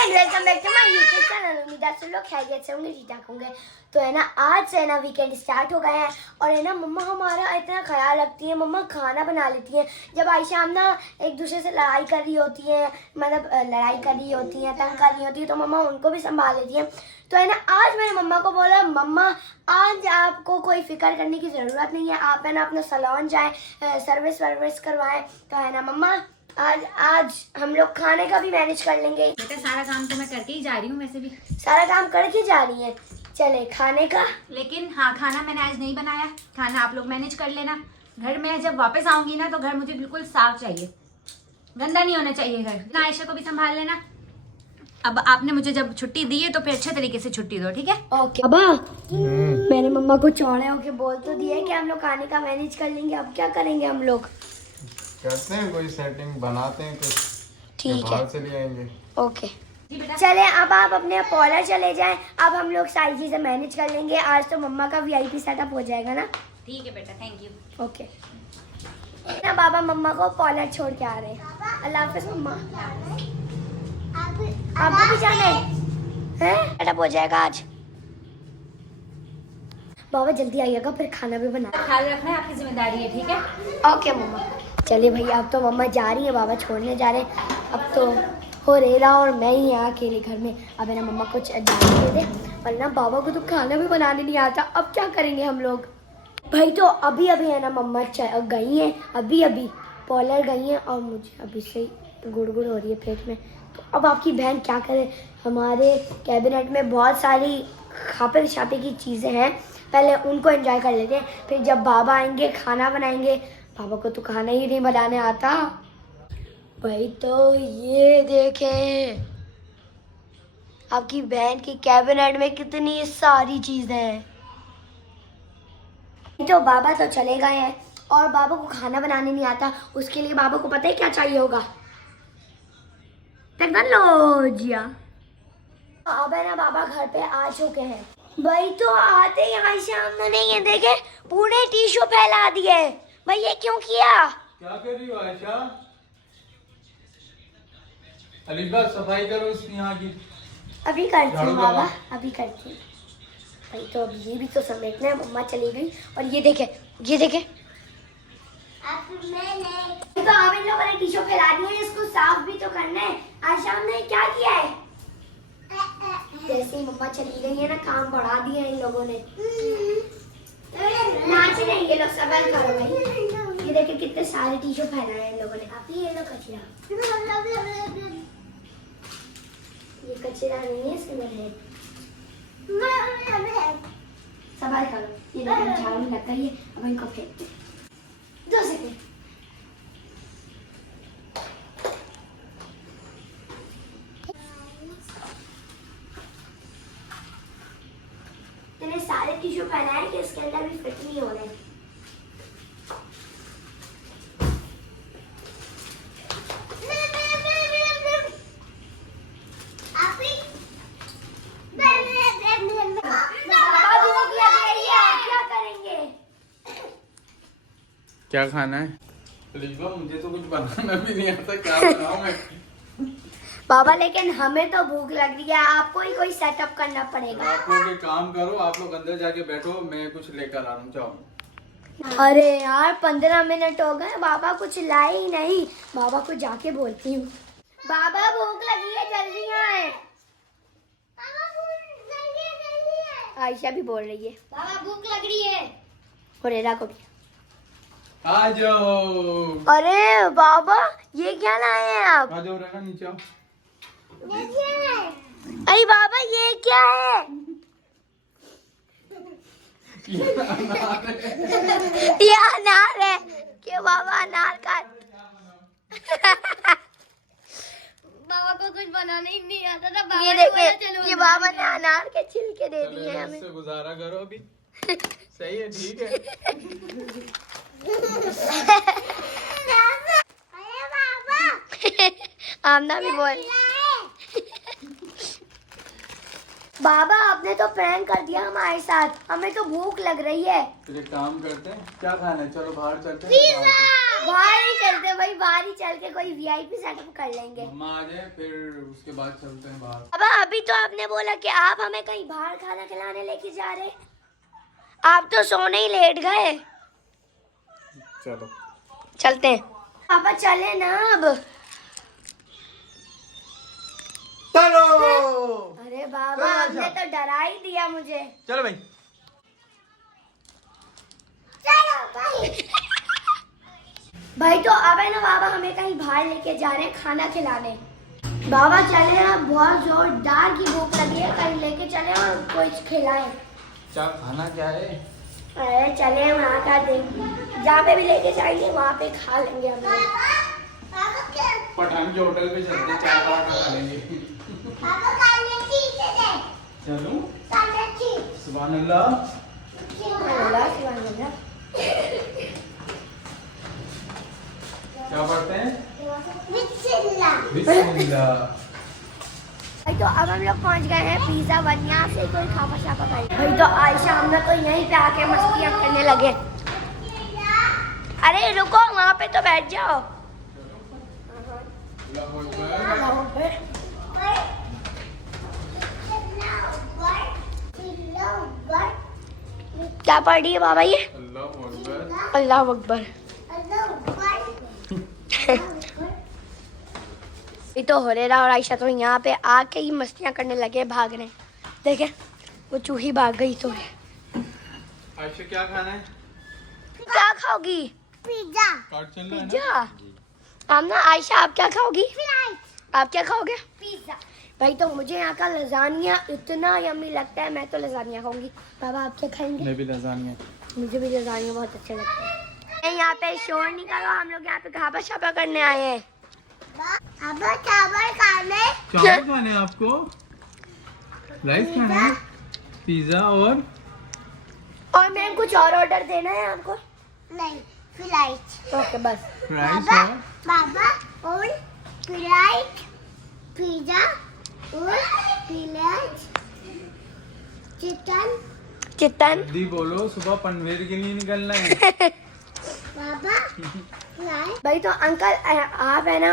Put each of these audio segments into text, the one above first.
And welcome back to my YouTube channel. उम्मीद है सब लोग खैरियत से होंगे, ठीक ठाक होंगे। तो है ना, आज से है ना वीकेंड स्टार्ट हो गए हैं और है ना मम्मा हमारा इतना ख्याल रखती है। मम्मा खाना बना लेती है। जब आयशा हम ना एक दूसरे से लड़ाई कर रही होती है, मतलब लड़ाई कर रही होती है, तंग कर रही होती है, तो मम्मा उनको भी संभाल लेती है। तो है ना, आज मैंने मम्मा को बोला, मम्मा आज आपको कोई फिक्र करने की ज़रूरत नहीं है, आप है ना अपना सैलून जाएँ, सर्विस करवाएं। तो है ना मम्मा, आज हम लोग खाने का भी मैनेज कर लेंगे। बेटा सारा काम तो मैं करके ही जा रही हूँ, वैसे भी सारा काम करके जा रही है। चले खाने का। लेकिन हाँ, खाना मैंने आज नहीं बनाया। खाना आप लोग मैनेज कर लेना। घर में जब वापस आऊंगी ना, तो घर मुझे बिल्कुल साफ चाहिए, गंदा नहीं होना चाहिए घर ना। आयशा को भी संभाल लेना। अब आपने मुझे जब छुट्टी दी है तो फिर अच्छे तरीके से छुट्टी दो, ठीक है? ओके बाबा, मैंने मम्मा को चौड़े होके बोल तो दिया है कि हम लोग खाने का मैनेज कर लेंगे। अब क्या करेंगे हम लोग? करते हैं कोई सेटिंग, बनाते हैं कुछ, ठीक है, बाहर से ले आएंगे। ओके चले। अब आप अपने पार्लर चले जाएं। अब हम लोग सारी चीजें मैनेज कर लेंगे। आज तो मम्मा का वीआईपी सेटअप हो जाएगा ना। ठीक है बेटा, थैंक यू। ओके ना बाबा, मम्मा को पार्लर छोड़ के आ रहे हैं। अल्लाह हाफिज मम्मा। आपको भी जाना है? सेटअप हो जाएगा आज। बाबा जल्दी आइएगा, फिर खाना भी बना। ख्याल रखना है, आपकी जिम्मेदारी है, ठीक है? ओके मम्मा। चलिए भैया, अब तो मम्मा जा रही है, बाबा छोड़ने जा रहे हैं। अब तो हो रेला और मैं ही यहाँ अकेले घर में। अब है ना मम्मा कुछ डाल दे दे, वरना बाबा को तो खाना भी बनाने नहीं आता। अब क्या करेंगे हम लोग? भाई तो अभी है ना मम्मा गई हैं, अभी पार्लर गई हैं और मुझे अभी से गुड़गुड़ हो रही है पेट में। तो अब आपकी बहन क्या करे? हमारे कैबिनेट में बहुत सारी खापे छापे की चीज़ें हैं, पहले उनको एंजॉय कर लेते हैं, फिर जब बाबा आएंगे खाना बनाएंगे। बाबा को तो खाना ही नहीं बनाने आता। भाई तो ये देखें, आपकी बहन की कैबिनेट में कितनी सारी चीजें हैं। तो बाबा तो चले गए हैं और बाबा को खाना बनाने नहीं आता। उसके लिए बाबा को पता है क्या चाहिए होगा? टेक्नोलॉजिया। अब है ना बाबा घर पे आ चुके हैं। भाई तो आते ही आयशा हमने ये देखे पूरे टिश्यू फैला दिए। भाई ये क्यों किया? क्या कर रही हो आयशा? अलीबा सफाई करो इस यहाँ की। अभी करती हूँ झाड़ू बाबा, लगाओ। अभी करती हूँ। भाई तो अब ये भी तो समेटना है। मम्मा चली गई और ये देखे तो हम इन लोगों ने टिश्यू फैला दिए हैं, इसको साफ भी तो करना है। आयशा ने क्या किया है? जैसे ही मम्मा चली गई है ना, काम बढ़ा दिया है इन लोगों ने। नाच रहे हैं ये लोग, सबर करो भाई। ये देखे कितने सारे टिश्यू फैलाए हैं इन लोगों ने। आप ये लो कचरा, ये कचरा नहीं है, सिमर है। सबर करो। ये देखो झाड़ू लग गई है, अब इनको फेंकते हैं। 2 सेकंड। इतने सारे टिश्यू फैलाए कि इसके अंदर भी फिट नहीं हो रहे। क्या खाना है? अलीबा मुझे तो कुछ बनाना भी नहीं आता, क्या बनाऊं मैं? बाबा लेकिन हमें तो भूख लग रही है, आपको ही कोई सेटअप करना पड़ेगा। आप लोग एक काम करो, आप लोग अंदर जाके बैठो, मैं कुछ लेकर आ रहा हूँ, जाओ। अरे यार 15 मिनट हो गए, बाबा कुछ लाए ही नहीं। बाबा को जाके बोलती हूँ, बाबा भूख लगी है, जल्दी आए। आयशा भी बोल रही है बाबा भूख लग रही है। और रेरा को भी। आ जाओ। अरे बाबा ये क्या लाए हैं आप? आ जाओ, रहना नीचे आओ। अरे बाबा ये क्या है? ये अनार है। क्यों बाबा अनार का? बाबा को कुछ बनाना ही नहीं आता था। बाबा ये देखे, ये बाबा ने अनार के छिलके दे दिए हैं हमें। इससे गुजारा करो अभी। सही है, ठीक है। आमना भी बोल। बाबा आपने तो प्रैंक कर दिया हमारे साथ, हमें तो भूख लग रही है। फिर एक काम करते हैं, क्या खाना है? चलो बाहर चलते हैं। बाहर ही चलते भाई, बाहर ही चल के कोई वीआईपी सेटअप कर लेंगे। मम्मा आ जाए फिर उसके बाद चलते हैं बाहर। अब अभी तो आपने बोला कि आप हमें कहीं बाहर खाना खिलाने लेके जा रहे, आप तो सोने ही लेट गए। चलो चलते हैं पापा, चले ना अब। चलो। अरे बाबा आपने तो डरा ही दिया मुझे। चलो भाई। चलो भाई। भाई तो अब है ना बाबा हमें कहीं बाहर लेके जा रहे हैं खाना खिलाने। बाबा चले ना, बहुत जोरदार की भूख लगी है, कहीं लेके चले और कुछ खिलाए। क्या खाना क्या है? अरे चले वहाँ का जहाँ पे भी लेके जाएंगे वहाँ पे खा लेंगे हम लोग। पठान के होटल पे चलते, चाय पराठा खा लेंगे। चलो। सुभान अल्लाह। क्या पढ़ते हैं? बिस्मिल्लाह। भाई तो अब हम लोग पहुंच गए हैं पिज्जा वन, यहाँ से कोई खापा शापा कर। भाई तो आयशा हम लोग तो यहीं पे आके मस्तियाँ करने लगे। अरे रुको, वहाँ पे तो बैठ जाओ। क्या पढ़ रही है बाबा ये? अल्लाह अकबर। ये तो हुरैरा और आयशा तो यहाँ पे आके ही मस्तियाँ करने लगे, भाग रहे। देखे वो चूही भाग गई। तो आयशा क्या खाना है? क्या खाओगी? पिज्जा। पिज्जा। आमना, आयशा आप क्या खाओगी? आप क्या खाओगे? पिज्जा। भाई तो मुझे यहाँ का लजानिया इतना यम्मी लगता है, मैं तो लजानिया खाऊंगी। बाबा आप क्या खाएंगे? मैं भी लजानिया। मुझे भी लजानिया बहुत अच्छे लगते हैं। यहाँ पे शोर नहीं करो, हम लोग यहाँ पे खापा छापा करने आए हैं। अब चावल खाने। चावल खाने आपको? राइस खाना है? पिज्जा और मैम कुछ और ऑर्डर देना है आपको? नहीं, फ्राइज। ओके बस। राइस बाबा और फ्राइज, पिज्जा और फ्राइज, चिकन। चिकन दी बोलो, सुबह पनवेल के लिए निकलना है। बाबा भाई तो अंकल आप है ना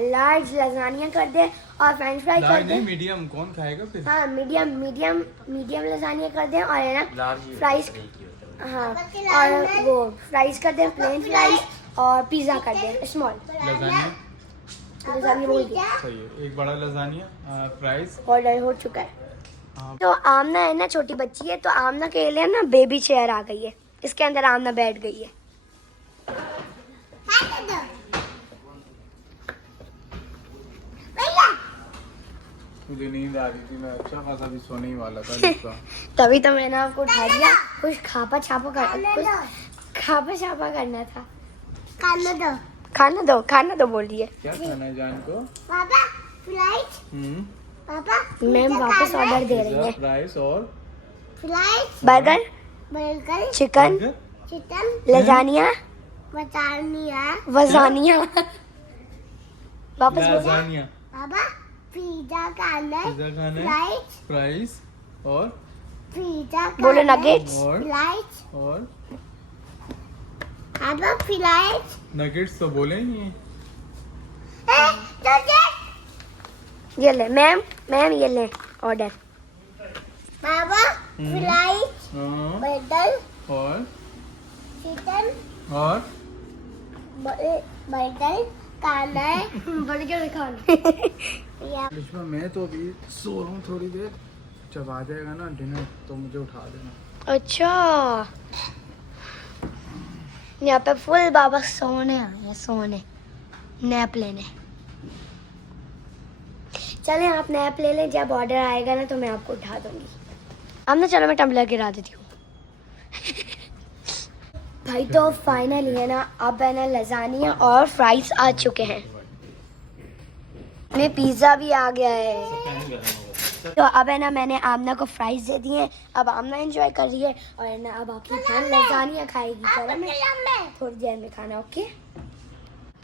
लार्ज लजानिया कर दे और फ्रेंच फ्राई कर दे। मीडियम कौन खाएगा फिर? हाँ मीडियम लजानिया कर दे और है ना फ्राइज। हाँ और वो फ्राइज कर दे, प्लेन फ्राइज और पिज्जा कर दे स्मॉल। लजानिया बोल दिया। सही है, एक बड़ा लजानिया फ्राइज ऑर्डर हो चुका है। तो आमना है ना छोटी बच्ची है, तो आमना के लिए ना बेबी चेयर आ गई है, इसके अंदर आमना बैठ गई है। मुझे नींद आ रही थी, मैं अच्छा खासा भी सोने ही वाला था। तभी तो मैंने आपको उठा दिया। कुछ खापा छापा करना था। खाना दो बोलिए। क्या खाना है जान को? पापा फ्राइज। पापा मैम वापस ऑर्डर दे रही है। फ्राइज और बर्गर, चिकन, लजानिया, वजानिया। वापस बोलिए। पापा पिज्जा खाना है, फ्राइज और पिज्जा बोलो, नगेट्स और फ्राइज। नगेट्स तो बोले ही हैं। ये ले मैम ये ले ऑर्डर। बाबा फ्राइज, बर्गर और चिकन और बर्गर खाना है। बर्गर खाना। मैं तो अभी सो रहा हूँ, थोड़ी देर जब आ जाएगा ना डिनर तो मुझे उठा देना। अच्छा यहाँ पे फुल बाबा सोने आए हैं, सोने नैप लेने। चलें आप नैप ले लें, जब ऑर्डर आएगा ना तो मैं आपको उठा दूंगी। अब ना चलो मैं टम्बलर गिरा देती हूँ। भाई तो फाइनली है ना, अब है ना लजानिया और फ्राइज आ चुके हैं, में पिज्ज़ा भी आ गया है। तो अब है ना मैंने आमना को फ्राइज दे दिए, अब आमना एंजॉय कर रही है और है ना अब आपकी बहन लजानिया खाएगी। चलो मैं थोड़ी देर में खाना। ओके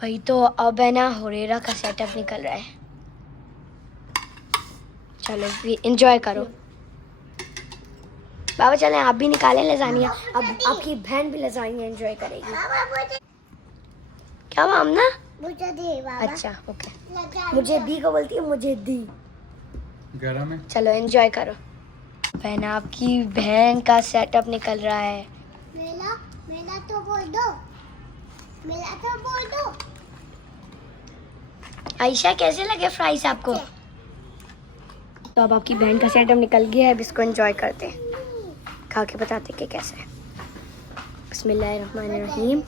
भाई तो अब है ना हुरैरा का सेटअप निकल रहा है, चलो भी एंजॉय करो। बाबा चलें आप भी निकालें लजानिया, अब आपकी बहन भी लजानिया एंजॉय करेगी। क्या मामना? मुझे दे बाबा। अच्छा ओके। लगा मुझे दी को बोलती है, मुझे दी। गरम है। चलो एंजॉय करो। बहन आपकी बहन का सेटअप निकल रहा है। मेला मेला तो बोल दो, मेला तो बोल दो। आयशा कैसे लगे फ्राइज आपको? तो अब आपकी बहन का सेटअप निकल गया है, अब इसको एंजॉय करते हैं, खा के बताते कि कैसा है। बिस्मिल्लाहिर्रहमानिर्रहीम।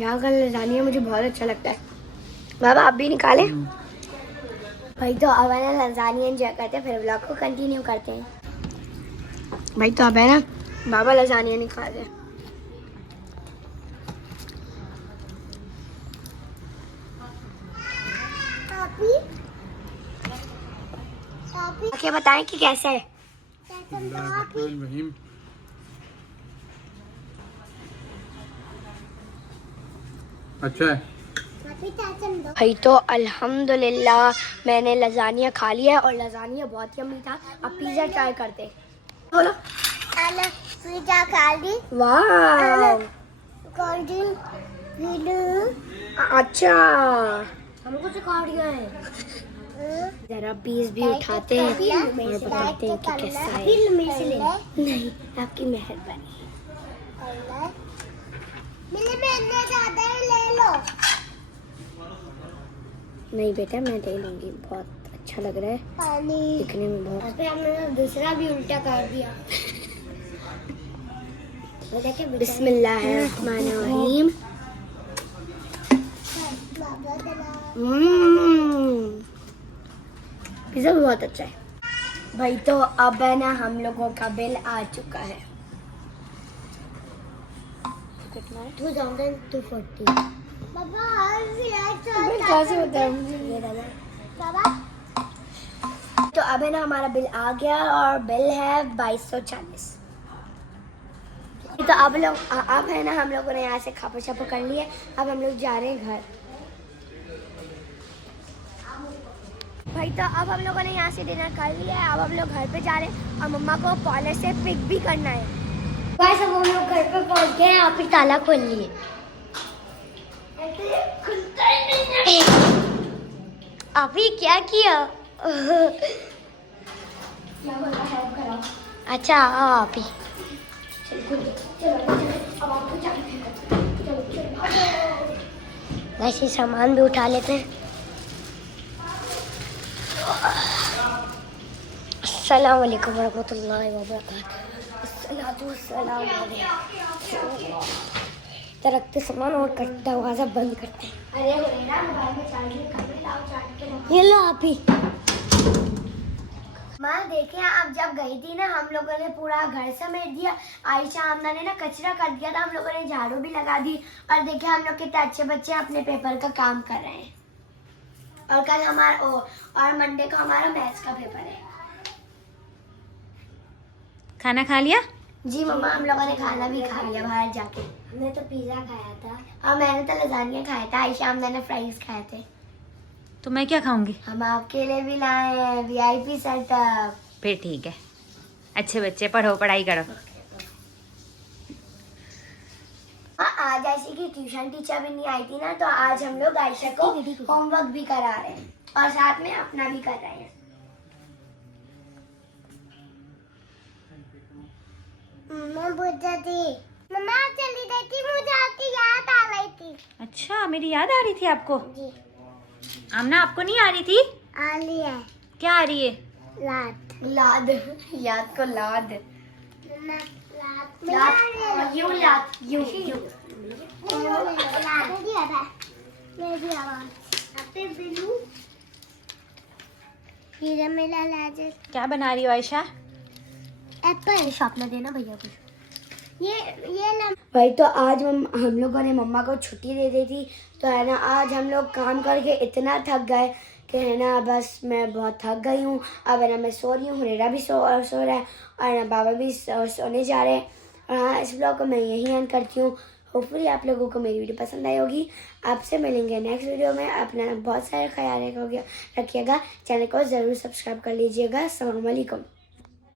यहाँ का लजानिया मुझे बहुत अच्छा लगता है। बाबा आप भी निकालें। भाई तो अब है ना लजानिया एंजॉय करते हैं, फिर व्लॉग को कंटिन्यू करते हैं। भाई तो अब है ना बाबा लजानिया निकाले। पापी पापी क्या बताएं कि कैसा है? बिस्मिल्लाहिर्रहमानिर्रहीम। अच्छा है। पापी चाचम दो। भाई तो अल्हम्दुलिल्लाह मैंने लजानिया खा लिया है और लजानिया बहुत यम्मी था। अब पिज़्ज़ा ट्राई करते हैं। बोलो। आना पिज़्ज़ा खा ली, वाह कोल्ड ड्रिंक पी लूं। अच्छा हमको तो खा दिया है। जरा पीस भी उठाते हैं और बताते हैं कि कैसा है। नहीं आपकी मेहरबानी। मैंने ज्यादा ही ले लो। नहीं बेटा मैं ले लूंगी, बहुत अच्छा लग रहा है पानी दिखने में बहुत। हमने दूसरा भी उल्टा कर दिया। बिस्मिल्लाहिर्रहमानिर्रहीम। पिज़्ज़ा भी बहुत अच्छा है। भाई तो अब है ना हम लोगों का बिल आ चुका है। कितना है? 2240। बाबा और भी बिल कैसे होता है मुझे ये रहना। बाबा तो अब है ना हमारा बिल आ गया और बिल है 2240। तो अब है ना हम लोगों ने यहाँ से खापा छापा कर लिया। अब हम लोग जा रहे हैं घर। भाई तो अब हम लोगों ने यहाँ से डिनर कर लिया है। अब हम लोग घर पे जा रहे हैं और मम्मा को पार्लर से पिक भी करना है। बस अब हम लोग घर पे पहुँच गए हैं और फिर ताला खोल लिए। अभी क्या किया? अच्छा आप ही वैसे सामान भी उठा लेते हैं। अस्सलाम वालेकुम वरहमतुल्लाहि वबरकातुहू। अस्सलातु वस्सलामु अलैकुम। रखते सामान और कटता दरवाजा बंद करते हैं। अरे हुरैरा मोबाइल में चार्जिंग कर लाओ, चार्ज के ये लो आप ही। माँ देखे आप जब गई थी ना हम लोगों ने पूरा घर समेट दिया। आयशा आमना ने ना कचरा कर दिया था, हम लोगों ने झाड़ू भी लगा दी। और देखिए हम लोग कितने अच्छे बच्चे अपने पेपर का काम कर रहे हैं। और कल हमारा और मंडे को हमारा मैथ्स का पेपर है। खाना खा लिया? जी मम्मा हम लोगों ने खाना भी खा लिया बाहर जाके। हमने तो पिज़्ज़ा खाया था और मैंने तो लजानिया खाया था। आयशा आमना ने फ्राइज खाए थे। तो मैं क्या खाऊंगी? हम आपके लिए भी लाए हैं VIP सेटअप। फिर ठीक है। अच्छे बच्चे पढ़ो, पढ़ाई करो। आज आयशा की ट्यूशन टीचर भी नहीं आई थी ना, तो आज हम लोग आयशा को होमवर्क भी करा रहे हैं और साथ में अपना भी कर रहे हैं। मम्मा बुझा थी, मम्मा चली गई थी, मुझे आपकी याद आ रही थी। अच्छा मेरी याद आ रही थी आपको? जी आमना आपको नहीं आ रही थी? आ रही है। क्या आ रही है? लाद याद को लाद मम्मा लाद लाद यू लाद यू मेरी आवाज आपे बिलू हीरा मेला लाज क्या बना रही हो आयशा? एप्पल शार्पनर देना भैया को। ये भाई तो आज हम लोगों ने मम्मा को छुट्टी दे दी थी, तो है ना आज हम लोग काम करके इतना थक गए कि है ना बस मैं बहुत थक गई हूँ। अब है ना मैं सो रही हूँ, हुरैरा भी सो रहा है और ना बाबा भी सोने जा रहे हैं। और हाँ इस ब्लॉग को मैं यहीं एंड करती हूँ। होपफुली आप लोगों को मेरी वीडियो पसंद आई होगी। आपसे मिलेंगे नेक्स्ट वीडियो में। अपना बहुत सारा ख्याल रखिएगा। चैनल को ज़रूर सब्सक्राइब कर लीजिएगा। अस्सलाम वालेकुम।